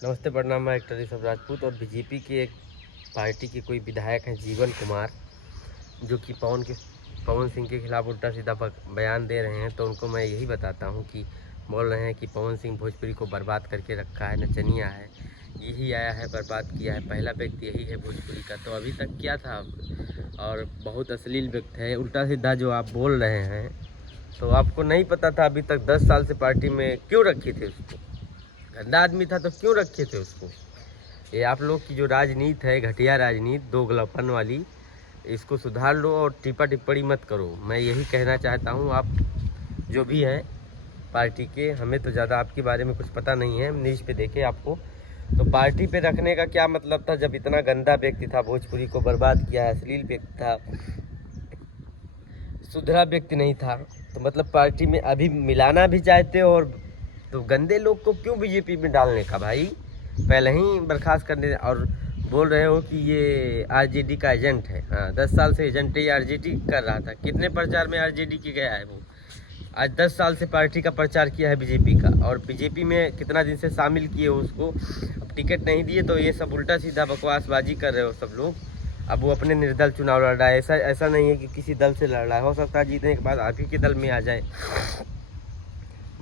नमस्ते, प्रणाम। मैं एक्टर ऋषभ राजपूत और बीजेपी के एक पार्टी के कोई विधायक हैं जीवन कुमार, जो कि पवन सिंह के खिलाफ उल्टा सीधा बयान दे रहे हैं। तो उनको मैं यही बताता हूं कि बोल रहे हैं कि पवन सिंह भोजपुरी को बर्बाद करके रखा है, नचनिया है, यही आया है, बर्बाद किया है, पहला व्यक्ति यही है भोजपुरी का। तो अभी तक क्या था, और बहुत अश्लील व्यक्ति है, उल्टा सीधा जो आप बोल रहे हैं। तो आपको नहीं पता था अभी तक 10 साल से पार्टी में क्यों रखे थे उसको? गंदा आदमी था तो क्यों रखे थे उसको? ये आप लोग की जो राजनीति है, घटिया राजनीति, दोगलापन वाली, इसको सुधार लो और टिप्पा टिप्पणी मत करो। मैं यही कहना चाहता हूँ। आप जो भी हैं पार्टी के, हमें तो ज़्यादा आपके बारे में कुछ पता नहीं है, न्यूज़ पे देखे आपको। तो पार्टी पे रखने का क्या मतलब था जब इतना गंदा व्यक्ति था, भोजपुरी को बर्बाद किया है, अश्लील व्यक्ति था, सुधरा व्यक्ति नहीं था। तो मतलब पार्टी में अभी मिलाना भी चाहते हो, और तो गंदे लोग को क्यों बीजेपी में डालने का भाई? पहले ही बर्खास्त करने, और बोल रहे हो कि ये आरजेडी का एजेंट है। हाँ, 10 साल से एजेंट ही आरजेडी कर रहा था। कितने प्रचार में आरजेडी की गया है वो? आज 10 साल से पार्टी का प्रचार किया है बीजेपी का, और बीजेपी में कितना दिन से शामिल किए हो उसको। अब टिकट नहीं दिए तो ये सब उल्टा सीधा बकवासबाजी कर रहे हो सब लोग। अब वो अपने निर्दल चुनाव लड़ रहा है। ऐसा नहीं है कि किसी दल से लड़ रहा है, हो सकता है जीतने के बाद आप ही के दल में आ जाए।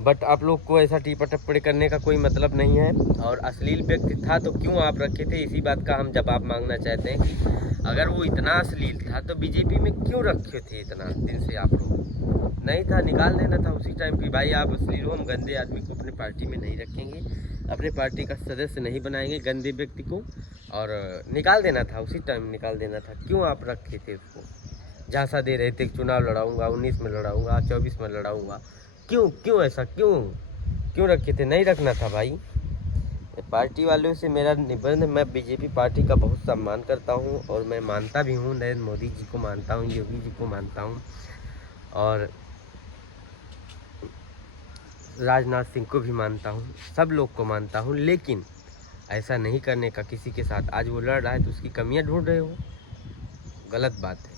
बट आप लोग को ऐसा टिप्पा टिप्पणी करने का कोई मतलब नहीं है। और अश्लील व्यक्ति था तो क्यों आप रखे थे, इसी बात का हम जवाब मांगना चाहते हैं कि अगर वो इतना अश्लील था तो बीजेपी में क्यों रखे थे इतना दिन से? आप लोग नहीं था, निकाल देना था उसी टाइम पे। भाई आप अश्लील हो, हम गंदे आदमी को अपने पार्टी में नहीं रखेंगे, अपने पार्टी का सदस्य नहीं बनाएंगे गंदे व्यक्ति को, और निकाल देना था उसी टाइम, निकाल देना था। क्यों आप रखे थे उसको? झांसा दे रहे थे कि चुनाव लड़ाऊंगा, 19 में लड़ाऊंगा, 24 में लड़ाऊंगा। क्यों ऐसा क्यों रखे थे? नहीं रखना था भाई। पार्टी वालों से मेरा निवेदन है, मैं बीजेपी पार्टी का बहुत सम्मान करता हूं, और मैं मानता भी हूं, नरेंद्र मोदी जी को मानता हूं, योगी जी को मानता हूं, और राजनाथ सिंह को भी मानता हूं, सब लोग को मानता हूं। लेकिन ऐसा नहीं करने का किसी के साथ। आज वो लड़ रहा है तो उसकी कमियां ढूंढ रहे हो, गलत बात है।